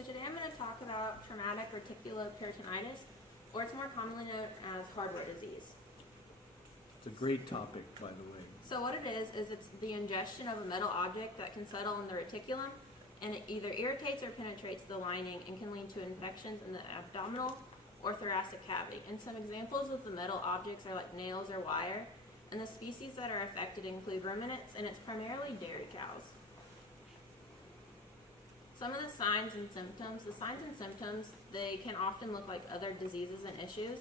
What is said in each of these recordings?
So today I'm going to talk about traumatic reticuloperitonitis, or it's more commonly known as hardware disease. It's a great topic, by the way. So what it is it's the ingestion of a metal object that can settle in the reticulum, and it either irritates or penetrates the lining and can lead to infections in the abdominal or thoracic cavity. And some examples of the metal objects are like nails or wire, and the species that are affected include ruminants, and it's primarily dairy cows. Some of the signs and symptoms. The signs and symptoms, they can often look like other diseases and issues.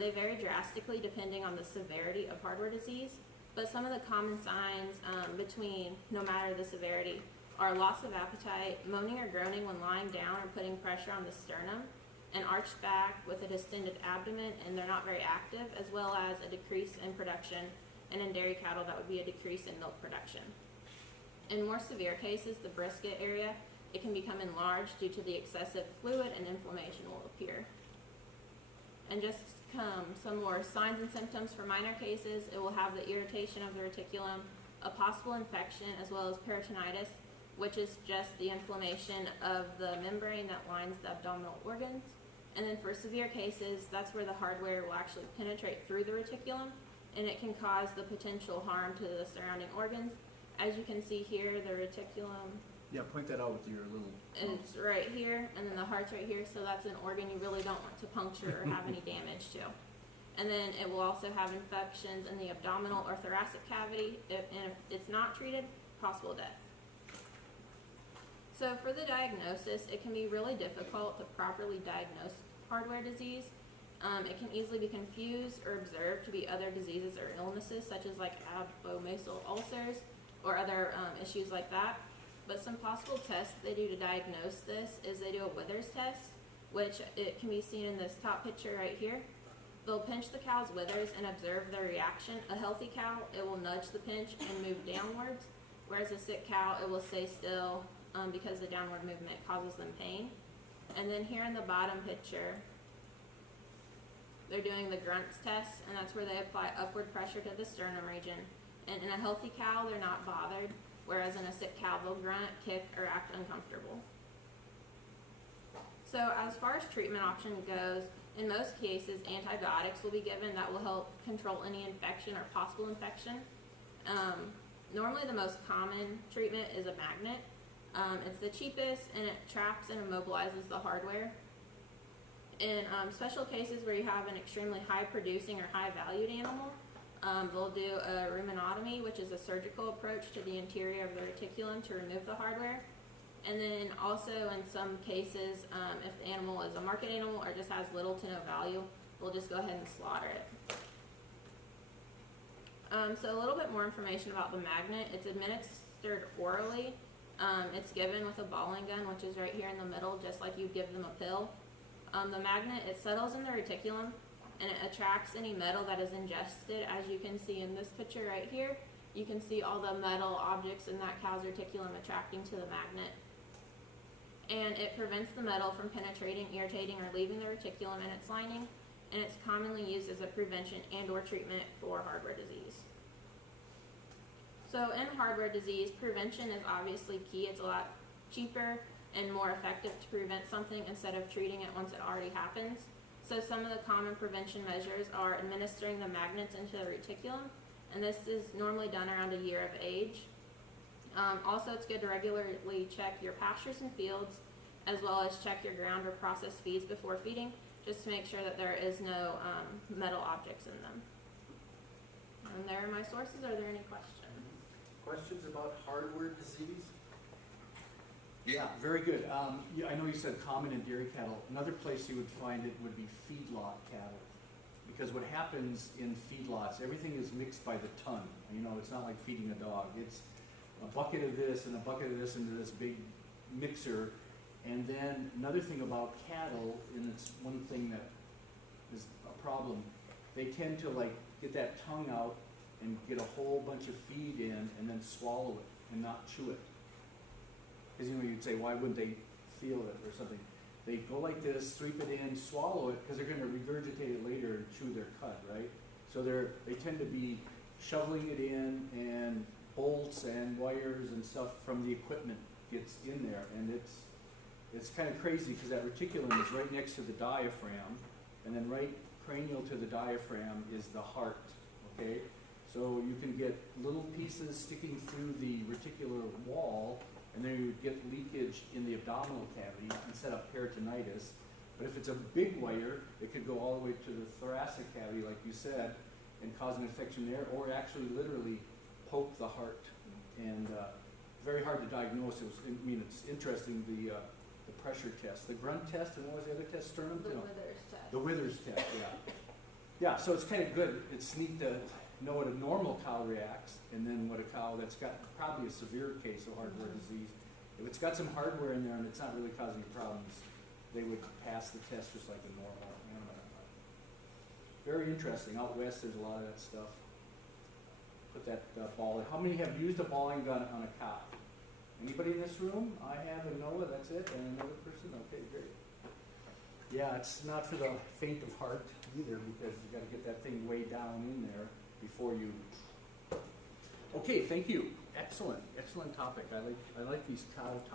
They vary drastically depending on the severity of hardware disease, but some of the common signs between, no matter the severity, are loss of appetite, moaning or groaning when lying down or putting pressure on the sternum, an arched back with a distended abdomen, and they're not very active, as well as a decrease in production, and in dairy cattle that would be a decrease in milk production. In more severe cases, the brisket area, it can become enlarged due to the excessive fluid, and inflammation will appear. And just some more signs and symptoms for minor cases, it will have the irritation of the reticulum, a possible infection, as well as peritonitis, which is just the inflammation of the membrane that lines the abdominal organs. And then for severe cases, that's where the hardware will actually penetrate through the reticulum, and it can cause the potential harm to the surrounding organs. As you can see here, the reticulum, Yeah, point that out with your little... it's right here, and then the heart's right here, so that's an organ you really don't want to puncture or have any damage to. And then it will also have infections in the abdominal or thoracic cavity, and if it's not treated, possible death. So for the diagnosis, it can be really difficult to properly diagnose hardware disease. It can easily be confused or observed to be other diseases or illnesses, such as like abomasal ulcers or other issues like that. But some possible tests they do to diagnose this is they do a withers test, which it can be seen in this top picture right here. They'll pinch the cow's withers and observe their reaction. A healthy cow, it will nudge the pinch and move downwards, whereas a sick cow, it will stay still because the downward movement causes them pain. And then here in the bottom picture, they're doing the grunts test, and that's where they apply upward pressure to the sternum region. And in a healthy cow, they're not bothered, whereas in a sick cow, they'll grunt, kick, or act uncomfortable. So as far as treatment option goes, in most cases, antibiotics will be given that will help control any infection or possible infection. Normally the most common treatment is a magnet. It's the cheapest, and it traps and immobilizes the hardware. In special cases where you have an extremely high producing or high valued animal, they'll do a ruminotomy, which is a surgical approach to the interior of the reticulum to remove the hardware. And then also in some cases, if the animal is a market animal or just has little to no value, we'll just go ahead and slaughter it. So a little bit more information about the magnet. It's administered orally. It's given with a balling gun, which is right here in the middle, just like you'd give them a pill. The magnet, it settles in the reticulum, and it attracts any metal that is ingested. As you can see in this picture right here, you can see all the metal objects in that cow's reticulum attracting to the magnet. And it prevents the metal from penetrating, irritating, or leaving the reticulum and its lining, and it's commonly used as a prevention and or treatment for hardware disease. So in hardware disease, prevention is obviously key. It's a lot cheaper and more effective to prevent something instead of treating it once it already happens. So some of the common prevention measures are administering the magnets into the reticulum, and this is normally done around a year of age. Also, it's good to regularly check your pastures and fields, as well as check your ground or processed feeds before feeding, just to make sure that there is no metal objects in them. And there are my sources. Are there any questions? Questions about hardware disease? Yeah, very good. I know you said common in dairy cattle. Another place you would find it would be feedlot cattle. Because what happens in feedlots, everything is mixed by the ton. You know, it's not like feeding a dog. It's a bucket of this and a bucket of this into this big mixer. And then another thing about cattle, and it's one thing that is a problem, they tend to like get that tongue out and get a whole bunch of feed in and then swallow it and not chew it. Because you know, you'd say, why wouldn't they feel it or something? They go like this, sweep it in, swallow it, because they're going to regurgitate it later and chew their cud, right? So they tend to be shoveling it in, and bolts and wires and stuff from the equipment gets in there, and It's kind of crazy because that reticulum is right next to the diaphragm, and then right cranial to the diaphragm is the heart, okay? So you can get little pieces sticking through the reticular wall, and then you get leakage in the abdominal cavity and set up peritonitis. But if it's a big wire, it could go all the way to the thoracic cavity, like you said, and cause an infection there, or actually literally poke the heart. And very hard to diagnose. It's interesting, the pressure test, the grunt test, and what was the other test? Sternum? The No. Withers test. The Withers test, yeah. Yeah, so it's kind of good. It's neat to know what a normal cow reacts, and then what a cow that's got probably a severe case of hardware disease. If it's got some hardware in there and it's not really causing problems, they would pass the test just like a normal animal. Very interesting. Out west, there's a lot of that stuff. Put that ball in. How many have used a balling gun on a cow? Anybody in this room? I have, and Noah, that's it, and another person? Okay, great. Yeah, it's not for the faint of heart either, because you gotta get that thing way down in there before you. Okay, thank you. Excellent, excellent topic. I like these cow topics.